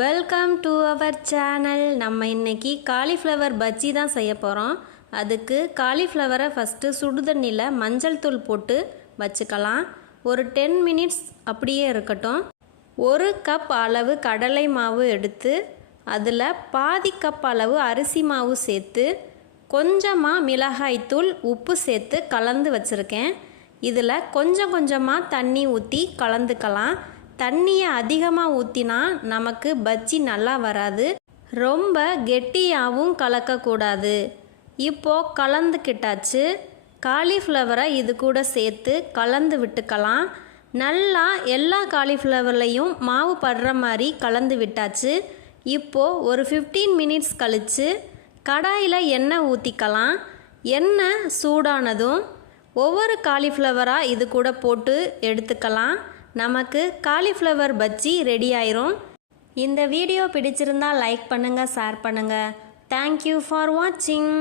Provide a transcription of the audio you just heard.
Welcome to our channel. நம்ம இன்னைக்கு cauliflower bajji தான் செய்ய போகிறோம். அதுக்கு காலிஃப்ளவரை ஃபஸ்ட்டு சுடுதண்ணியில் மஞ்சள் தூள் போட்டு வச்சுக்கலாம். ஒரு 10 மினிட்ஸ் அப்படியே இருக்கட்டும். 1 கப் அளவு கடலை மாவு எடுத்து அதில் பாதி கப் அளவு அரிசி மாவு சேர்த்து கொஞ்சமாக மிளகாய்த்தூள் உப்பு சேர்த்து கலந்து வச்சுருக்கேன். இதில் கொஞ்சம் கொஞ்சமாக தண்ணி ஊற்றி கலந்துக்கலாம். தண்ணியை அதிகமாக ஊற்றினா நமக்கு பஜ்ஜி நல்லா வராது. ரொம்ப கெட்டியாகவும் கலக்கக்கூடாது. இப்போது கலந்துக்கிட்டாச்சு. காலிஃப்ளவரை இது கூட சேர்த்து கலந்து விட்டுக்கலாம். நல்லா எல்லா காலிஃப்ளவர்லையும் மாவு படுற மாதிரி கலந்து விட்டாச்சு. இப்போது ஒரு 15 மினிட்ஸ் கழித்து கடாயில் எண்ணெய் ஊற்றிக்கலாம். எண்ணெய் சூடானதும் ஒவ்வொரு காலிஃப்ளவராக இது கூட போட்டு எடுத்துக்கலாம். நமக்கு காலிஃப்ளவர் பஜ்ஜி ரெடி ஆயிரும். இந்த வீடியோ பிடிச்சிருந்தால் லைக் பண்ணுங்கள், ஷேர் பண்ணுங்கள். தேங்க்யூ ஃபார் வாட்சிங்.